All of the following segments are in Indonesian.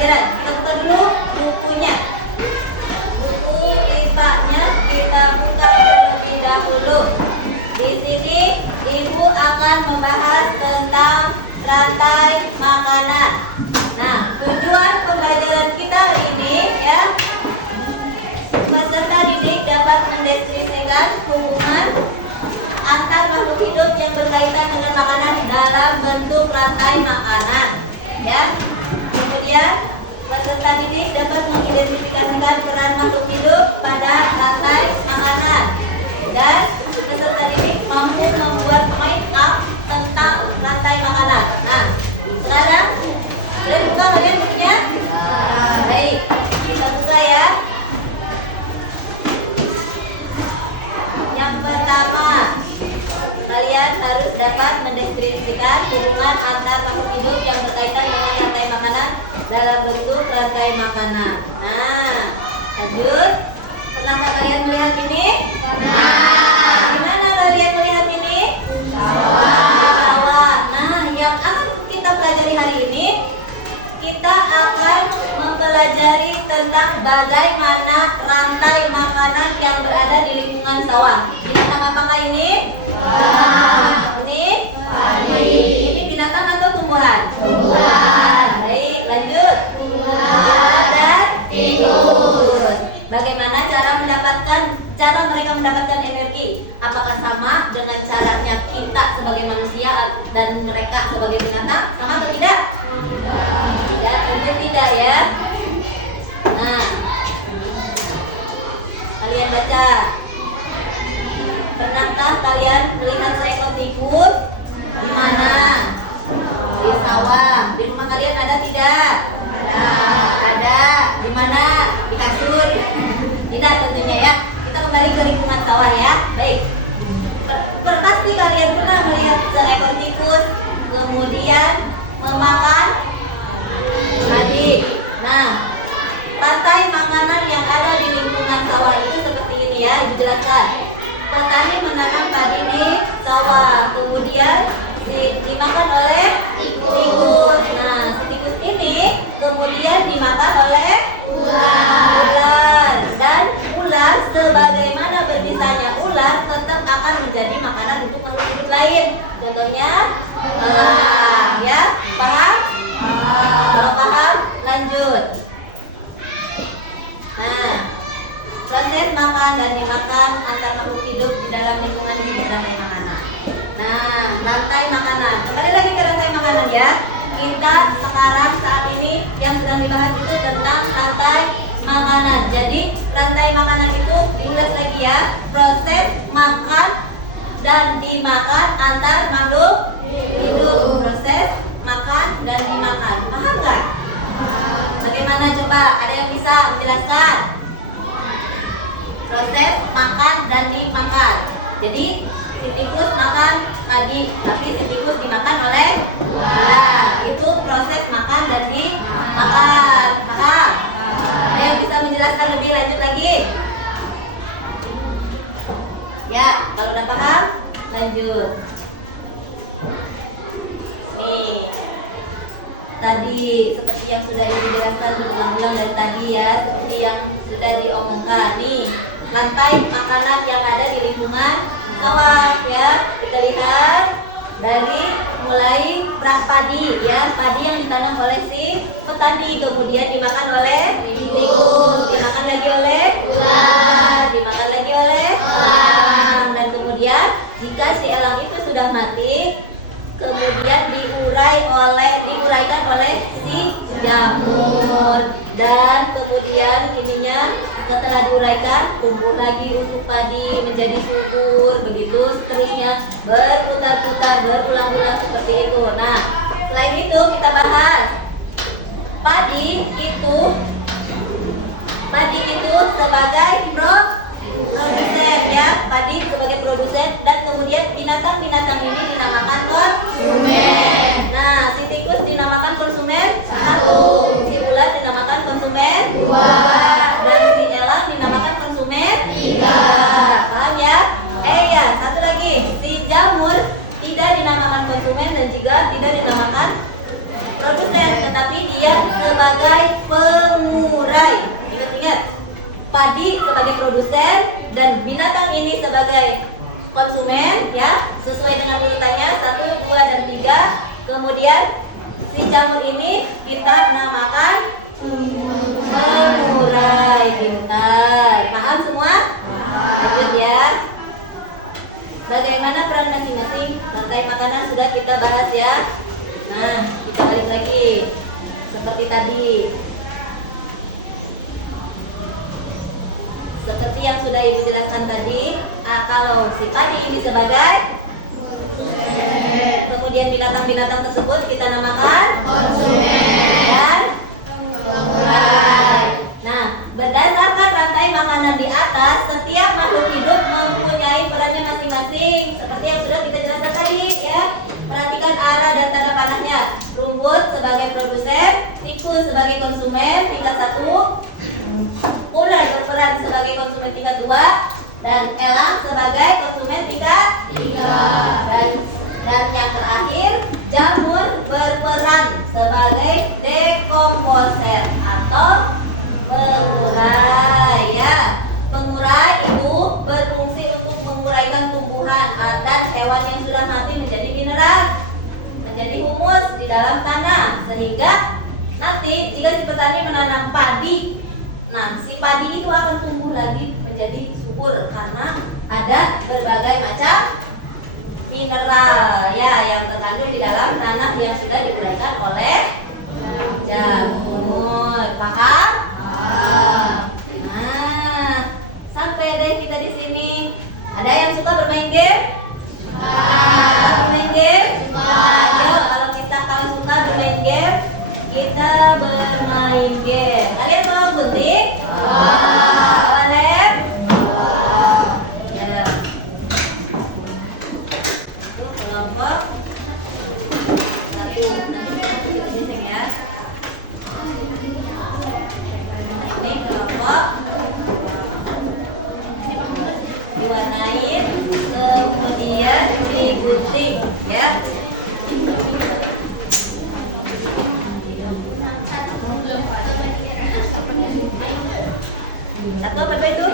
pembelajaran. Kita buka dulu bukunya. Buku IPA-nya kita buka terlebih dahulu. Di sini Ibu akan membahas tentang rantai makanan. Nah, tujuan pembelajaran kita hari ini ya, peserta didik dapat mendeskripsikan hubungan antar makhluk hidup yang berkaitan dengan makanan dalam bentuk rantai makanan. Ya. Kemudian peserta didik dapat mengidentifikasikan peran makhluk hidup pada rantai makanan. Dan peserta didik mampu membuat mind up tentang rantai makanan. Nah, sekarang sudah buka kalian bukunya? Baik, kita buka ya. Yang pertama, kalian harus dapat mendeskripsikan hubungan antar makhluk hidup yang berkaitan dengan rantai makanan dalam bentuk rantai makanan. Nah, lanjut. Pernahkah kalian melihat ini? Pernah. Gimana kalian melihat ini? Sawah. Nah, yang akan kita pelajari hari ini, kita akan mempelajari tentang bagaimana rantai makanan yang berada di lingkungan sawah. Binatang apakah ini? Ini? Ini binatang atau tumbuhan? Tumbuhan. Baik, lanjut. Tumbuhan dan tikus. Bagaimana cara mereka mendapatkan energi? Apakah sama dengan caranya kita sebagai manusia dan mereka sebagai binatang? Sama atau tidak? Ya, tentu tidak ya. Nah, kalian baca. Pernahkah kalian melihat seekor tikus? Di mana? Di sawah. Di rumah kalian ada tidak? Ada. Di mana? Di kasur? Tidak tentunya ya. Kita kembali ke lingkungan sawah ya. Baik. Pasti kalian pernah melihat seekor tikus kemudian memakan padi. Nah, rantai makanan yang ada di lingkungan sawah itu seperti ini ya, dijelaskan. Petani menanam padi di sawah, kemudian dimakan oleh tikus. Nah, si tikus ini kemudian dimakan oleh ular. Dan ular, sebagaimana berbisanya ular, tetap akan menjadi makanan untuk makhluk hidup lain. Contohnya, ya, paham? Kalau paham, lanjut. Nah, proses makan dan dimakan antar makhluk hidup di dalam lingkungan disebut rantai makanan. Nah, rantai makanan. Kembali lagi ke rantai makanan ya. Kita sekarang saat ini yang sedang dibahas itu tentang rantai makanan. Jadi rantai makanan itu diulas lagi ya. Proses makan dan dimakan antar makhluk hidup. Proses makan dan dimakan. Paham nggak? Bagaimana coba? Ada yang bisa menjelaskan? Proses makan dan dimakan. Jadi si tikus makan padi, tapi si tikus dimakan oleh ular. Itu proses makan dan dimakan. Paham? Ada yang bisa menjelaskan lebih lanjut lagi? Ya, kalau udah paham, lanjut. Nih, tadi seperti yang sudah Ibu jelaskan berulang-ulang dari tadi ya, seperti yang sudah diomongkan nih. Rantai makanan yang ada di lingkungan sawah ya, kita lihat dari mulai beras padi ya, padi yang ditanam oleh si petani kemudian dimakan oleh tikus, dimakan lagi oleh ular, dimakan lagi oleh elang, dan kemudian jika si elang itu sudah mati kemudian diuraikan oleh si jamur, dan kemudian ininya setelah diuraikan tumbuh lagi untuk padi menjadi subur, begitu seterusnya berputar-putar berulang-ulang seperti itu. Nah, selain itu kita bahas padi itu sebagai produsen ya, padi sebagai produsen, dan kemudian binatang-binatang ini dinamakan konsumen. Nah, si tikus dinamakan konsumen 1, si ular dinamakan konsumen 2, dan si elang dinamakan konsumen 3. Paham ya? Ya, satu lagi, si jamur tidak dinamakan konsumen dan juga tidak dinamakan sebagai pengurai. Ingat-ingat, padi sebagai produsen dan binatang ini sebagai konsumen, ya, sesuai dengan urutannya 1, 2, dan 3. Kemudian si jamur ini kita namakan pengurai. Pintar. Paham semua? Lanjut ya. Bagaimana peran masing-masing? Rantai makanan sudah kita bahas ya. Nah, kita balik lagi seperti tadi. Seperti yang sudah Ibu jelaskan tadi, kalau si padi ini sebagai kemudian binatang-binatang tersebut kita namakan konsumen dan pengurai. Nah, berdasarkan rantai makanan di atas, setiap makhluk hidup mempunyai perannya masing-masing. Seperti yang sudah kita jelaskan tadi, ya. Perhatikan arah dan tanda panahnya. Rumput sebagai produsen, tikus sebagai konsumen tingkat 1, ular berperan sebagai konsumen tingkat 2, dan elang sebagai konsumen tingkat 3. Dan yang terakhir, jamur berperan sebagai dekomposer atau pengurai, ya. Pengurai itu berfungsi untuk menguraikan tumbuhan dan hewan yang sudah mati menjadi mineral, menjadi humus di dalam tanah, sehingga nanti jika si petani menanam padi, nah si padi itu akan tumbuh lagi menjadi subur karena ada berbagai macam mineral, ya, yang terkandung di dalam tanah yang sudah diuraikan oleh jamur. Paham? Nah, sampai deh kita di sini. Ada yang suka bermain game? Bermain game? Ayo, kalau suka bermain game, kita bermain game. Kalian mau gunting? Kalian? Ya. Itu kelompok 1. Nanti kita geser ya. Ini kelompok diwarnain, kemudian digunting, ya. Satu apa itu?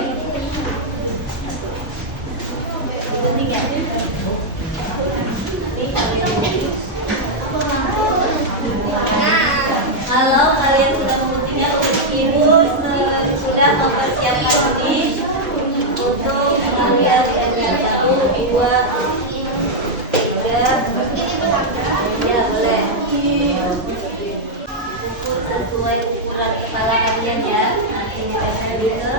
Digunting ya. Kalau kalian sudah mengguntingnya, Ibu sudah mempersiapkan ini untuk mengambil yang 1, 2, 3. Ya, boleh. Ukur sesuai ukuran kepala kalian ya. Nanti saya gitu.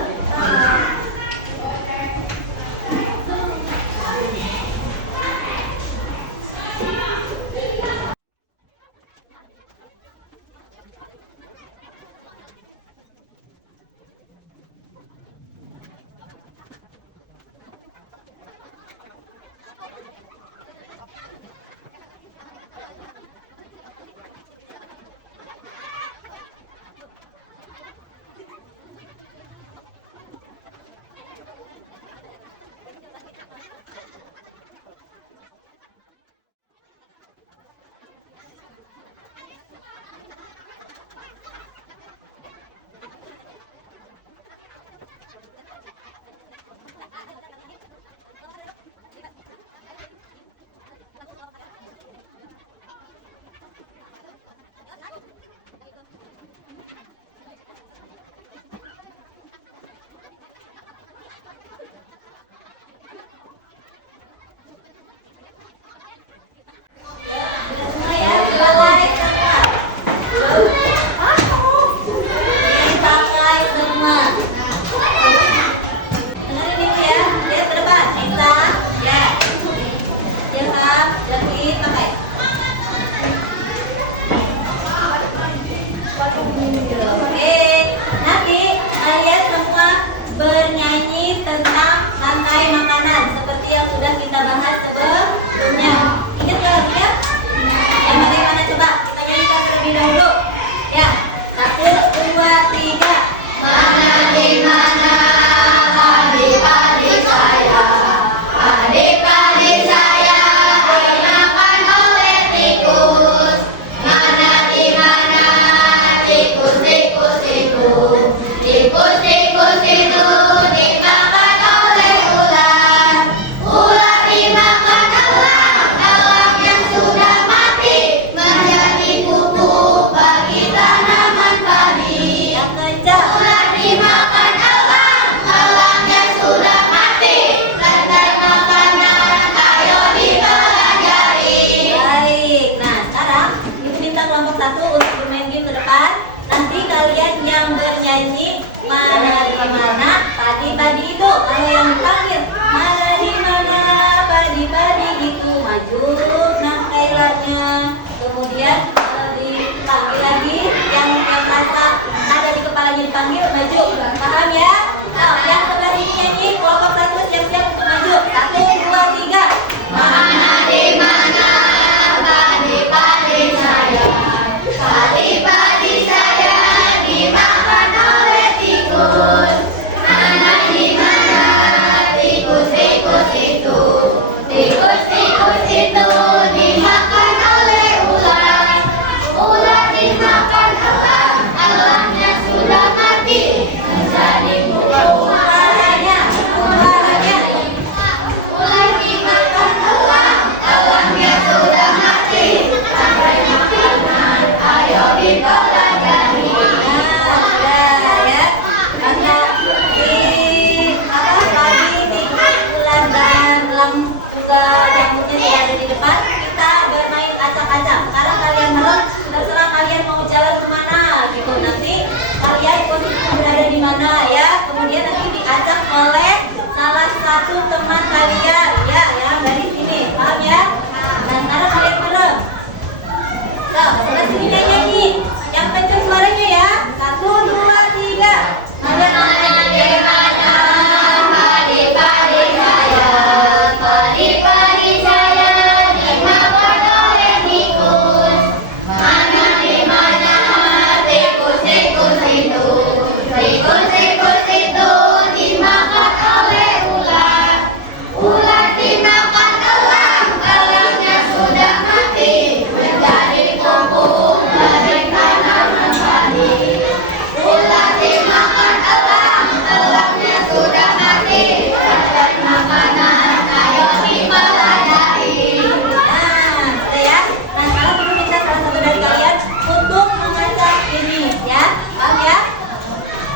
satu untuk bermain game ke depan. Nanti kalian yang bernyanyi mana di mana padi-padi itu. Kalau yang dipanggil mana di mana padi-padi itu maju nangkailannya. Kemudian dipanggil lagi yang rasa ada di kepalanya dipanggil maju. Paham ya? Nah, yang sebelah sini nyanyi kelompok satu siap-siap untuk maju. 1, 2, 3. Mana di mana padi-padi saya, padi-padi saya dimakan oleh tikus. Mana di mana tikus-tikus itu, tikus-tikus itu dimakan oleh ular. Ular dimakan elang, elangnya sudah mati menjadi bubur. Ular dimakan elang, elangnya sudah mati sampai makanan. Ayo dipelajari. Nah, ya. Karena pagi ini ular dan elang juga nyamuknya tidak ada di depan, kita bermain acak-acak. Sekarang kalian harus terserah kalian mau jalan kemana gitu. Nanti kalian posisinya berada di mana ya. Kemudian nanti diacak oleh salah satu teman kalian ya, yang dari sini. Paham ya? Nah, sekarang kalian bareng. Nah, sebelah sini nyanyi. Yang kencang suaranya ya. 1, 2, 3. Mana di mana padi-padi saya, padi-padi saya dimakan oleh tikus. Mana di mana tikus-tikus itu, tikus-tikus itu dimakan oleh ular. Ular dimakan elang, elangnya sudah mati menjadi pupuk dari tanaman padi. Ular dimakan elang, elangnya sudah mati menjadi makanan. Ayo dipelajari. Nah, sudah ya. Nah, sekarang dulu minta salah satu dari kalian untuk mengacak ini ya. Paham ya?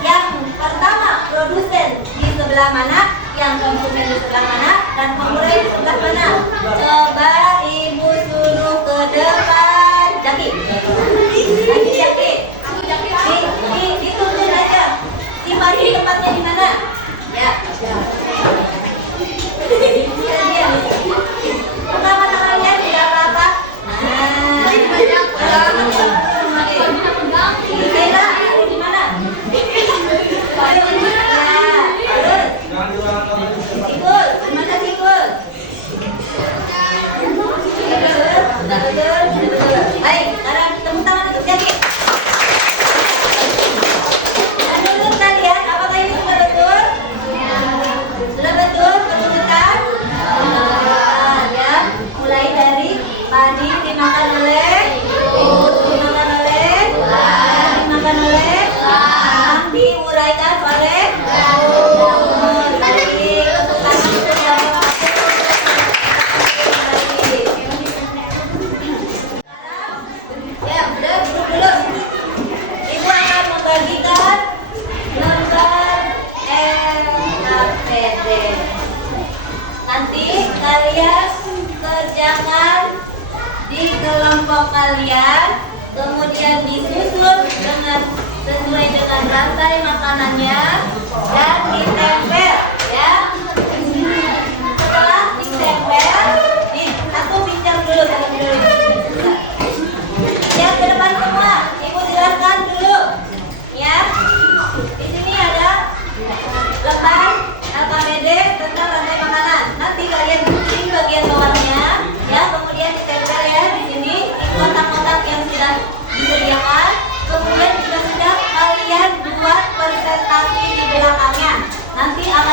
Yang pertama produsen di sebelah mana, yang konsumen di sebelah mana, dan pengurai di sebelah mana. Coba ibu suruh ke depan. Jaki. Jaki. Dituntun aja. Si Mari tempatnya di mana? Ya. Dia. Pertama tangannya tidak apa-apa. Nah, Kira ada di mana? Sikul, di mana sikul? Baik, sekarang tepuk tangan untuk Jaki. Dan menurut kalian, apakah ini sudah betul? Sudah betul? Pertunjukan? Ya, mulai dari padi dimakan oleh tikus, dimakan oleh dimakan oleh elang, diuraikan oleh jamur. Baik, tepuk tangan untuk yang ya, udah duduk dulu. Ibu akan membagikan lembar LKPD. Nanti kalian kerjakan di kelompok kalian, kemudian disusun dengan sesuai dengan rantai makanannya dan ditempel ya. Setelah ditempel, aku bincang dulu dalam dulu. Yang ke depan semua, ibu jelaskan dulu ya. Di sini ada lembar LKPD tentang rantai makanan. Nanti kalian gunting bagian bawahnya ya, kemudian ditempel ya di sini di kotak-kotak yang sudah disediakan. Kemudian juga sudah kalian buat presentasi di belakangnya. Nanti akan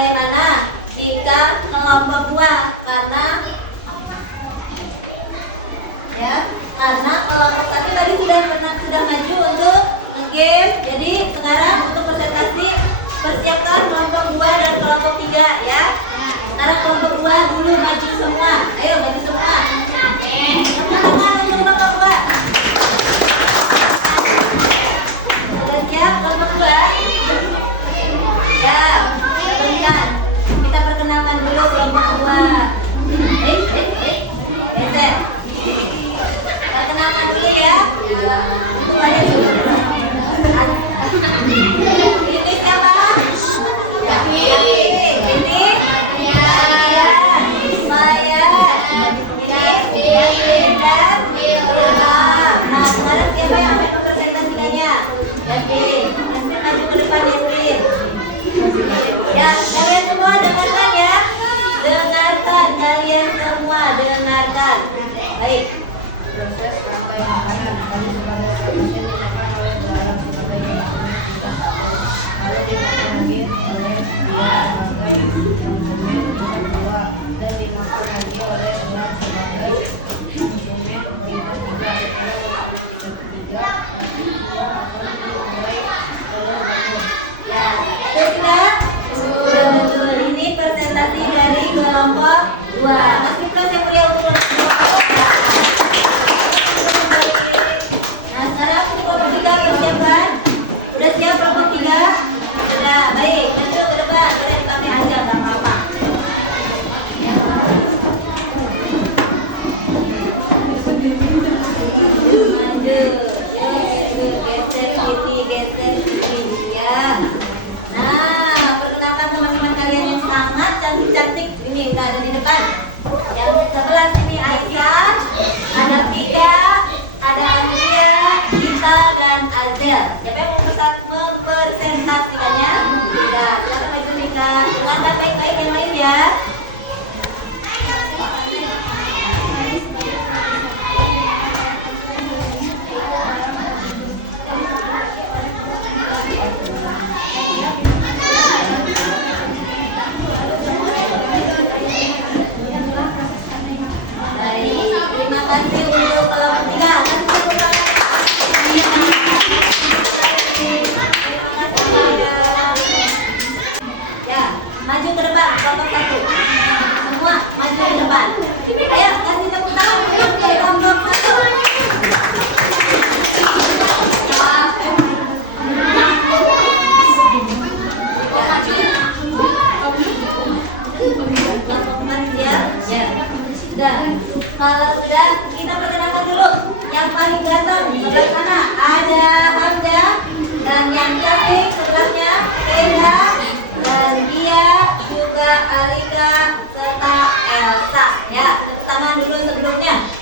bagaimana jika kelompok 2? Karena kelompok 1 tadi sudah maju untuk nge-game. Jadi sekarang untuk presentasi persiapkan kelompok 2 dan kelompok 3 ya. Sekarang kelompok 2 dulu maju semua. Ayo maju semua. Tangan untuk kelompok 2. Sudah siap kelompok 2? Ya, silakan. Kita perkenalkan dulu kelompok 2. Geser. Perkenalkan dulu ya. Semuanya dulu. Ini siapa? Ini saya. Nah, sekarang siapa yang akan mempresentasikannya? Yasmin. Yasmin maju ke depan, Yasmin. Ya, kalian semua dengarkan ya. Dengarkan, kalian semua dengarkan. Baik. Proses rantai makanan tadi sebagai produsen dimakan oleh belalang sebagai lalu dimakan lagi oleh dia sebagai konsumen tingkat 2 dan dimakan lagi oleh belalang sebagai konsumen tingkat 3. Ketiga akan dimulai oleh bangun. Ya, sudah. Betul. Ini presentasi dari kelompok 2. Mas Fitro, saya punya untuk Nah, sekarang kelompok 3 persiapkan. Udah siap kelompok 3? Sudah, baik. Maju ke depan. Kalian kami aja, nggak apa-apa. Maju. Geser sini ya. Nah, perkenalkan teman-teman kalian yang sangat cantik-cantik. Ini nggak ada di depan. Yang sebelah sini Aisyah, ada Tika, ada Andrea, Gita, dan Azel. Siapa yang mau mempresentasikannya? Tika, silakan maju Tika. Dengarkan baik-baik yang lain ya. Baik, terima kasih untuk kelompok 3. Ya, maju ke depan kelompok 1. Semua maju ke depan. Ayo, kasih tepuk tangan untuk kelompok 1. Sudah. Kalau sudah, kita perkenalkan dulu yang paling ganteng sebelah sana ada Hamda, dan yang cantik sebelahnya Enda, dan dia juga Alika serta Elsa. Ya, tepuk tangan dulu sebelumnya.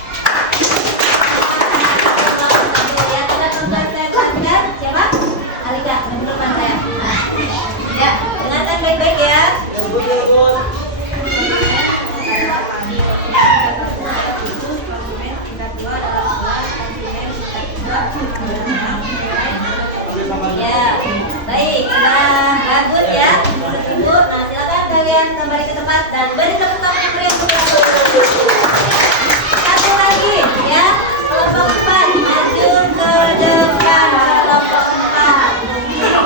Ya, kita mempresentasikan siapa? Alika, maju depan saya. Ya, dengarkan baik-baik ya. Ya, baik, sudah bagus ya. Ibu, nah silakan kalian kembali ke tempat dan beri tepuk tangan yang meriah. Satu lagi ya, kelompok 4 maju ke depan. Kelompok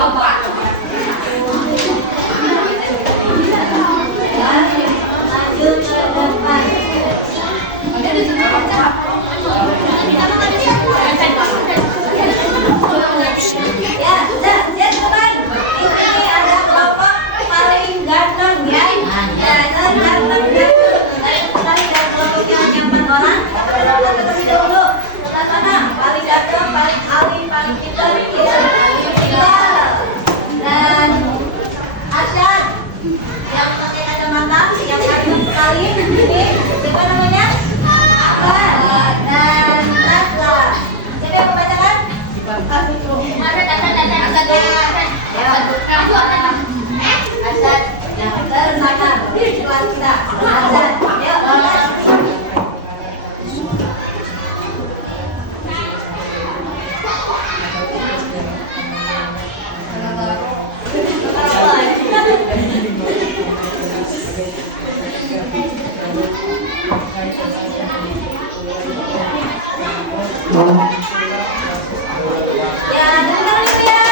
4 ya, maju ke depan. Ya, sudah, lihat teman. Ini ada kelompok paling ganteng ya. Ya, ganteng. Sekali dari kelompoknya hanya 4 orang. Kita terlebih dahulu. Sebelah sana, paling ganteng, paling alim, paling pintar, ya. Dan Asyad yang pakai kacamata, yang ganteng sekali. Ini siapa namanya? Akbar dan Nasla. Siapa yang membacakan? Asad, yang tersana setelah kita. Asad, yuk lompat. Ya, tepuk tangan dulu ya.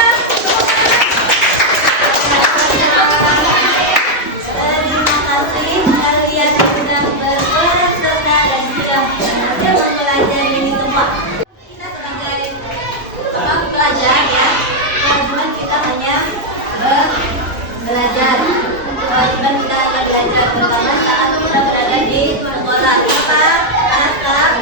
Terima kasih kalian sudah berperan serta dan sudah berhasil mempelajari ini semua. Kita sebagai orang pelajar ya, kewajiban kita hanya belajar. Kewajiban kita hanya belajar, terutama saat kita berada di sekolah. Apa? Sekarang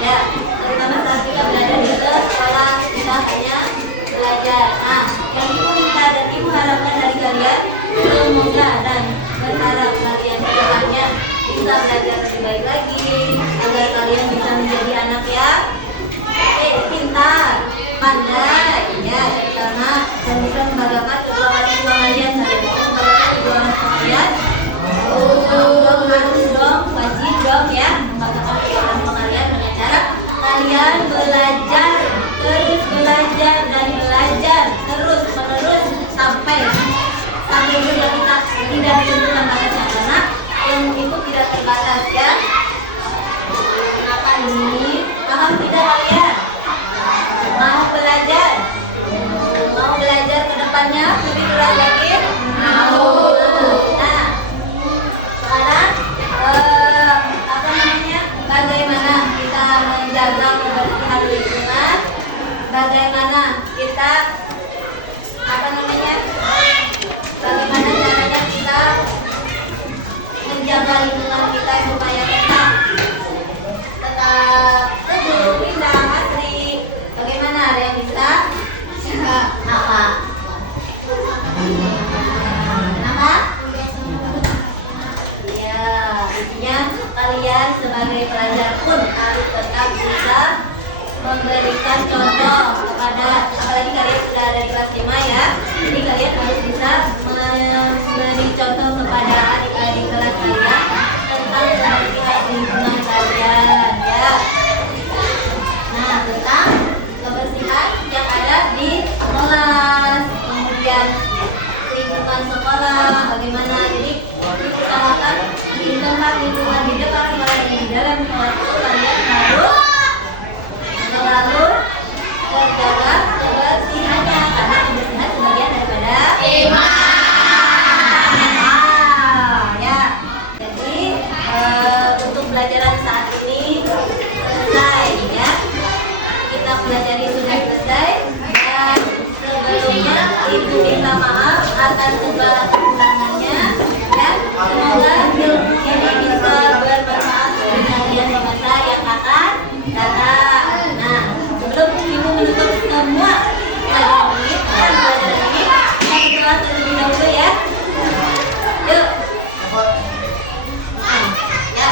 ya, terutama saat kita berada di sekolah, kita hanya belajar. Nah, yang ibu minta dan ibu harapkan dari kalian, semoga dan berharap kalian kedepannya bisa belajar lebih baik lagi, agar kalian bisa menjadi anak yang pintar, pandai, ya, terutama dan bisa membanggakan kedua orang tua kalian dan membanggakan kedua orang tua kalian. Harus dong, wajib dong ya, membanggakan kedua orang tua kalian dengan cara kalian belajar, terus belajar dan belajar terus menerus sampai juga kita tidak ditentukan batasnya, karena ilmu itu tidak terbatas ya. Kenapa ini? Paham tidak kalian? Mau belajar? Mau belajar ke depannya lebih keras lagi? Mau. Nah, sekarang apa namanya? Bagaimana kita menjaga kebersihan lingkungan? Bagaimana kita bagaimana caranya kita menjaga lingkungan kita supaya tetap teduh, indah, asri. Bagaimana, ada yang bisa? Apa? Kenapa? Ya, intinya kalian sebagai pelajar pun harus tetap bisa memberikan contoh kepada, apalagi kalian sudah ada di kelas 5 ya, jadi kalian harus bisa memberi contoh kepada adik-adik kelas kalian tentang kebersihan lingkungan kalian ya. Nah, tentang kebersihan yang ada di kelas, kemudian lingkungan sekolah bagaimana, jadi diusahakan di tempat lingkungan di depan sekolah dan di dalam kelas itu kalian harus selalu terjaga kebersihannya, karena kebersihan sebagian daripada iman. Ya, jadi untuk pelajaran saat ini selesai ya. Kita pelajari sudah selesai, dan sebelumnya ibu minta maaf atas segala kekurangannya ya. Semoga ilmu ini bisa bermanfaat bagi kalian pemirsa yang akan datang. Nah, sebelum ibu menutup semua pelajaran ini, kita berdoa terlebih dahulu ya. Yuk. Nah, ya,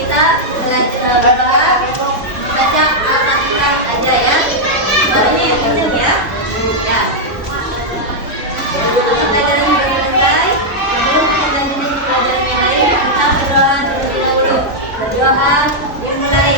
kita belajar berdoa, baca Al-Fatihah aja ya. Suaranya yang kecil ya. Ya. Pelajaran sudah selesai. Sebelum kita lanjutkan pelajaran yang lain, kita berdoa terlebih dahulu. Berdoa dimulai.